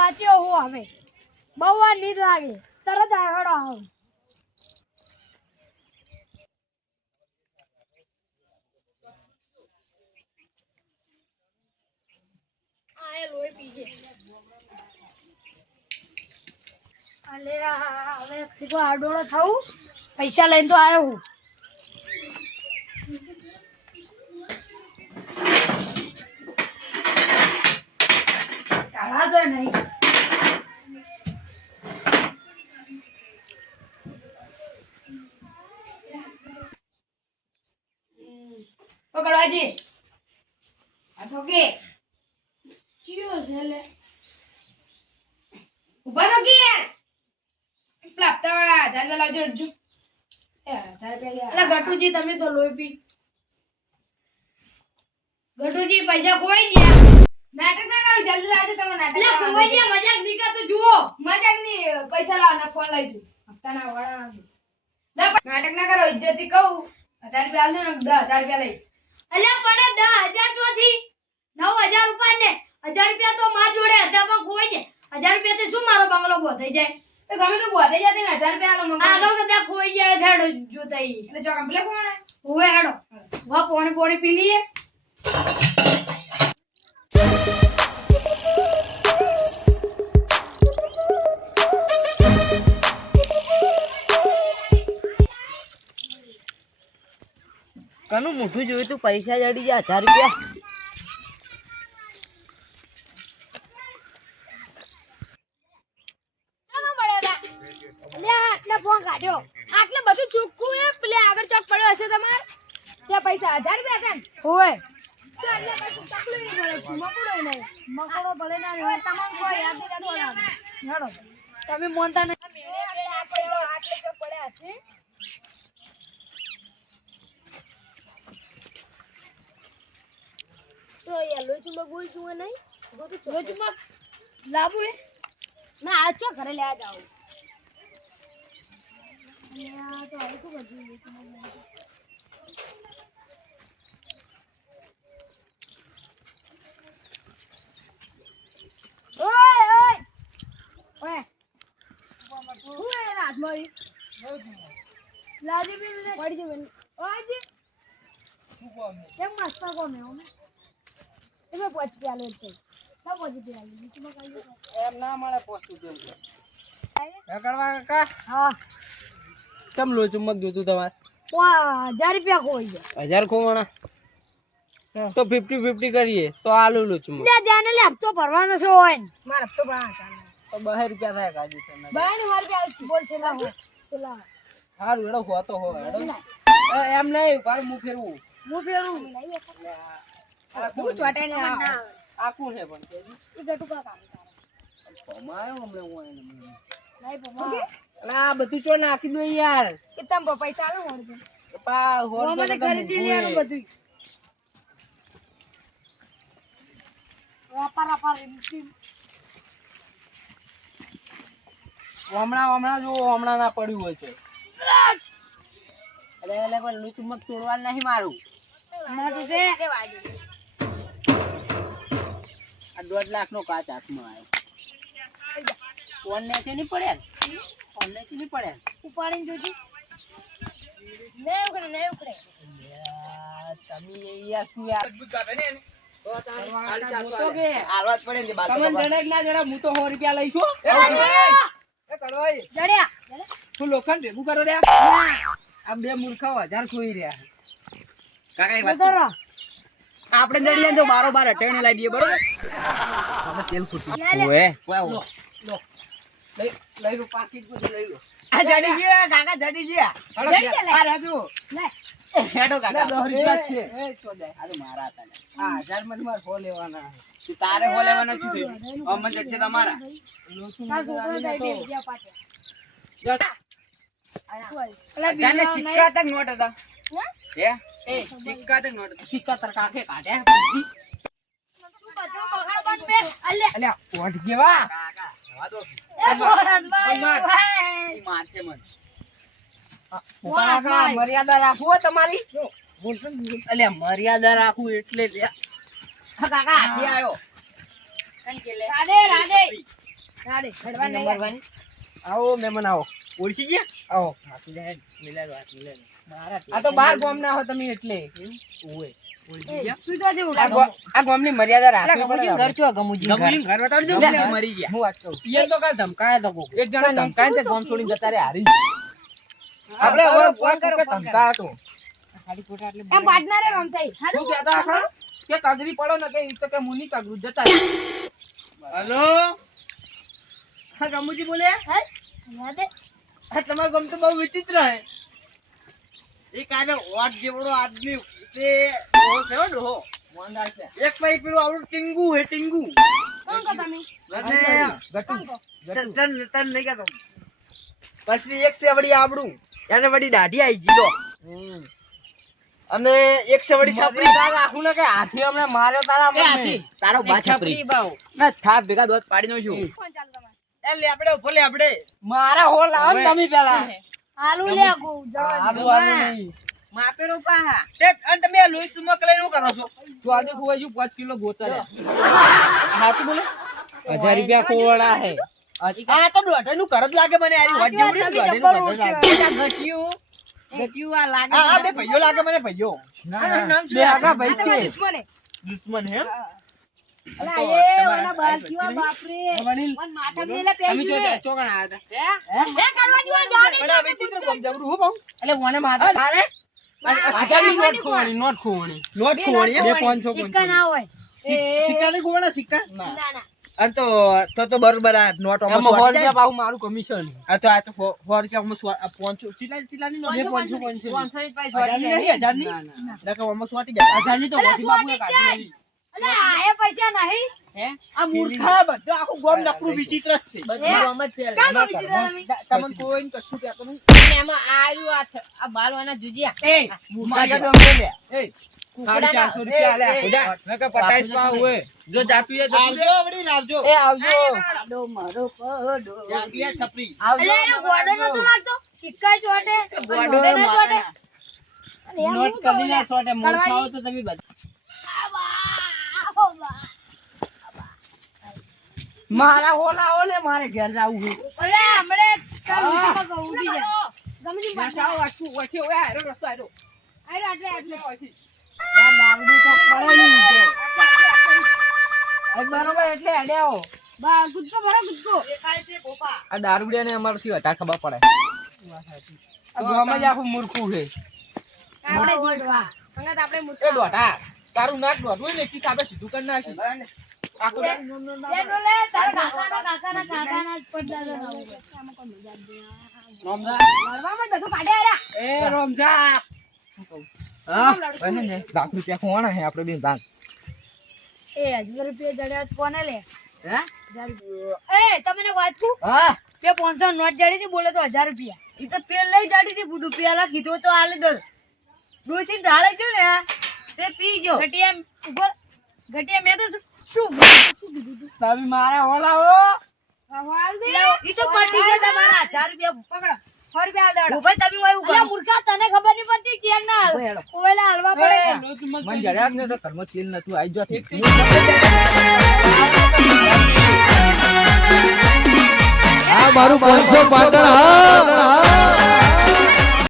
વાંચ્યો હું હવે. બહુ વાર નીર લાગે. તરત આવડો આવું. હવે તીકો આડોળો થવું. પૈસા લઈને તો આવ્યો હું. ટાળા તો નહીં. પકડવાજી આ તો કે કયો છે લે? ઊભા તો કે યાર. પ્લાપતા વાળા હજાર રૂપિયા લાવજો અડજો લે. ગટુજી તમે તો લોહી પી. ગટુજી પૈસા ખોવાઈ ગયા. નાટક ના કરો જલ્દી લાવજો તમે નાટક એટલે ખોવાઈ ગયા મજાક નહીં કરતો જુઓ. મજાક નહીં પૈસા લાવો ના ફોન લઈ હપ્તા હપ્તાના વાળા. લે નાટક ના કરો ઇજ્જતથી કહું. હજાર રૂપિયા આલ ને દસ હજાર રૂપિયા લઈશ. અલ્યા પડે દસ હજાર ચોથી. નવ હજાર રૂપિયા ને હજાર રૂપિયા તો માર જોડે હતા પણ ખોવાઈ જાય. હજાર રૂપિયા થી શું મારો બંગલો બોધાઈ જાય? તો ગમે તો બોધાઈ જાય ને હજાર રૂપિયા આ આગળ કદા ખોવાઈ જાય હેડો જોતા એટલે જો કમ્પ્લે કોણ હોવે હેડો. વા પોણી પોણી પી લઈએ. કનું જોયું તું પૈસા જડી જાય હજાર રૂપિયા. આટલે ફોન કાઢ્યો. બધું ચોખ્ખું હે પેલે આગળ ચોક પડ્યો હશે તમારે? ત્યાં પૈસા હજાર રૂપિયા હતા હોય તમે મોનતા એટલે કશું તકલીફ નહીં પડે મકોડો નહીં મકોડો ભલે ના હોય તમામ કોઈ યાદ નહીં રહેતો ના હેડો તમે મોનતા નહીં યાર બોલ નહીં? ના આ ચો ઘરે લેવા જાવ તો હવે શું કરશું લોચું ઓય ઓય! ઓય. હું એ રાત મારી? લાજી બી પડી જવે ઓય જી કેમ વાંચતા કોમે ઓમે તમે પોચ પ્યાલો છે તો. પોચ પ્યાલો બીજું માં કઈ એમ ના મળે પોસ્તું કેમ રગડવા કાકા હા. કેમ લો ચુમ્મક જોતું તમારે? હજાર રૂપિયા ખોઈ ગયા. હજાર ખોવાના? તો ફિફ્ટી ફિફ્ટી કરીએ તો આ લો ચુમ્મક. લે ધ્યાને લે હપ્તો ભરવાનો છે હોય ને. મારે હપ્તો ભરવાનો છે તો બહાર રૂપિયા થાય કાજી છે બાય મારે ત્યાં બોલ છે લા હું સારું એડો હોતો હોય એડો એમ નહીં પર હું ફેરવું. હું. ફેરું આખું છે પણ? કેજી. ઈ કામ ભમાયો હમણાં હું એને નહીં પપ્પા. આ બધું ચો નાખી દો યાર. કે તમ પપ્પા પૈસા આલો મને તો. હોર મને ખરીદી મોંઘું લેવાનું બધું વાપર વાપર હમણાં હમણાં જો હમણાં ના પડ્યું હોય છે. એટલે એટલે પણ લૂચમક તોડવાનું નહીં મારું. હમણાં તો છે. દોઢ લાખ નો કાચ હાથમાં આવ્યો ફોન ને? છે નહીં પડ્યા ફોન ને છે નહીં પડ્યા ઉપાડીને જોજો નહીં ઉખડે નહીં. ઉખડે તમે યાર શું યાર લોખંડ ભેગું કરો રહ્યા આ બે મૂર્ખાઓ હજાર ખોઈ રહ્યા. ઉતરો. આપણે દડિયા જો બારો બાર અટેણી લાવી દઈએ બરોબર? તેલ ખૂટી. ઓએ. લો લો. લઈ લઈ લો પાકીટ બધું લઈ લો. આ જડી ગયા કાકા જડી ગયા. જડી ગયા, આ રાજુ. લે. હેડો કાકા. દોરી રૂપિયા છે. એ ચોદાય આ મારા હતા ને. આ હજાર મન માર હો લેવાના. તારે હો લેવાના શું થયું અમન જડશે તમારા. જાને સિક્કા તક નોટ હતા? હે? હે એ સિક્કા તક નોટ. સિક્કા તર કાકે કાઢ્યા તું બધું બગાડ બંધ કર. અલે, અલ્યા ઓઢ કેવા? કાકા એ સોરઠભાઈ, માર. ભાઈ. મારશે મને. વાહ, ભાઈ. મર્યાદા રાખવું તમારી. અલ્યા મર્યાદા રાખવું એટલે. કાકા હાથી આવ્યો રાધે રાધે. નહીં આવો મહેમાન આવો. ઓળખી ગયા? આવો. આ તો બાર ગામ ના હો તમે એટલે. ઓળખી ગયા તું તો જેવું આ ગો- મર્યાદા રાખવી ઘર છો ગમુજી ગમુજી ઘર. બતાવજો. મરી ગયા. હું વાત કહું પિયર તો કાંઈ ધમકાયા તો એક જણા ધમકાઈને તે ગામ છોડીને જતા રહ્યા હારી આપણે હવે કોઈ કોકે ધમકાયા તો. એ પાર્ટનર એ રમસાઈ શું કહેતા આખા? કે કાગરી પડો ને કે ઈ તો કે મુની કાગરું જતા હેલો? હા ગમુજી બોલે? હા તમારું ગમ તો બહુ વિચિત્ર હે. એક આને ઓટ જેવડો આદમી તે ડોહો છે. ડોહો એક પછી પેલું આવડું ટીંગુ હે ટીંગુ. કોણ કહો તમે? અને ગટુ. કોણ કહો? ગટુ. તન તન નહીં કહેતો. પછી એક છે વળી આવડું એને વળી દાઢી આવી જીલો અને એક છે વળી છાપરી. રાખું ને કે હાથી અમને માર્યો તારા હાથી, તારો બા છપરી. ના થાપ ભેગા દોત પાડી નો છું કોણ ચાલે તમારે. એ લે આપણે ભલે આપણે. મારા હોલ લાવો તમે પેલા. આલુ લે ગો આલુ આલુ નહીં. માપેરો પાહા. તે અને તમે લોહી સુમક લઈને શું કરો છો? જો આજે ખોવાઈ ગયું, પાંચ કિલો ગોતા લે. હાથું બોલે? 1000 રૂપિયા કોવડા હે. આ તો દોઢે નું ઘર લાગે મને આરી વાત જેવડી તમે દોઢે નું ઘર લાગે. ઘટ્યું ઘટ્યું આ લાગે આ આ બે ભાઈઓ લાગે મને ભઈઓ. ના, નામ છે? આગા ભાઈ છે. દુશ્મન હે. દુશ્મન હે બાપરે. તમે. ચોકણ હતા. આ વિચિત્ર કોમ જબરું હો બાઉ એટલે મને માથા અરે અને આ આ સિક્કા બી બી નોટ ખોવાની નોટ ખોવાણી નોટ એમ? બે સિક્કા ના હોય. સિક્કા નહીં ખોવાના સિક્કા ના ના. અને તો તો તો બરોબર આ નોટ આમાં સો સ્વાટી જાય રૂપિયા પાછું મારું કમિશન આ તો આ તો સો સો રૂપિયા આમાં સ્વા- પાંચસો ચીલા ચીલાની નોટ. બે છે? પાંચસો. પાંચસો હજારની નહીં, હજારની? ના, ના. નકર આમાં સ્વાટી જાય. હજારની તો અલા, ગોઠી બાપુએ સો કાઢી નહીં. અલા પૈસા નહીં. હે? આ મૂર્ખા બધું આખું ગોમ નકરું વિચિત્ર છે. બધું આમ જ છે. કાં ના ગમી કરવા. દીધા તમે? કોઈ કશું કહેતો નહીં. એમાં આ આ આ બાલવાના જુજિયા. એ મૂર્ખા મારી લે. એ, નોટ કરી ના સોટે મૂળ તો તમે બધા. મારા હોલ આવો મારે ઘેર જવું છે. ઓલે હમણે કામ પગ જાય ગમે તે પાછા જાઓ, વાંચું, ઓય આરો રસ્તો આરો આરે આટલે આટલે. આ બાંગડી તો પડે છે. આ બરોબર એટલે હેડ્યા બા ગુદકો ભરો ગુદકો. આ દારૂડિયા ને અમારથી હટા ખબર પડે. આ ગામ જ આખું મૂર્ખું છે. આપણે જોડવા અંગત આપણે એ મુઠ્ઠા દોઢા તારું નાક દોઢું ને એકી સાબે સીધું કરી નાખી. એ રમઝા. હા. પછી ને લાખ રૂપિયા ખોવાના છે આપણે બે ભાગ. એ હજાર રૂપિયા જડ્યા કોને લે? હે? હજાર રૂપિયા. એ તમને વાત કહું હા. બે પાંચસો નોટ જડી હતી બોલે તો હજાર રૂપિયા. એ તો પેલ લઈ જાડી હતી બુડું પેલા કીધું તો આલે દો ડોસી ઢાળે છે ને તે પી ગયો. ઘટિયા ઉપર ઘટિયા મેં તો શું કીધું? તમે મારા હોલાવો હા, દે. ઈ તો પટી ગયા તમારા હજાર રૂપિયા. પકડો. સો રૂપિયા હાલ દેવડો. ભાઈ તમે એવું અલા મૂર્ખા તને ખબર નહીં પડતી કેમ ના હાલ? હાલવા પડે મને જડ્યા ને તો ઘરમાં તેલ નતું. આઈ જો આ મારું પાંચસો પાટણ હા.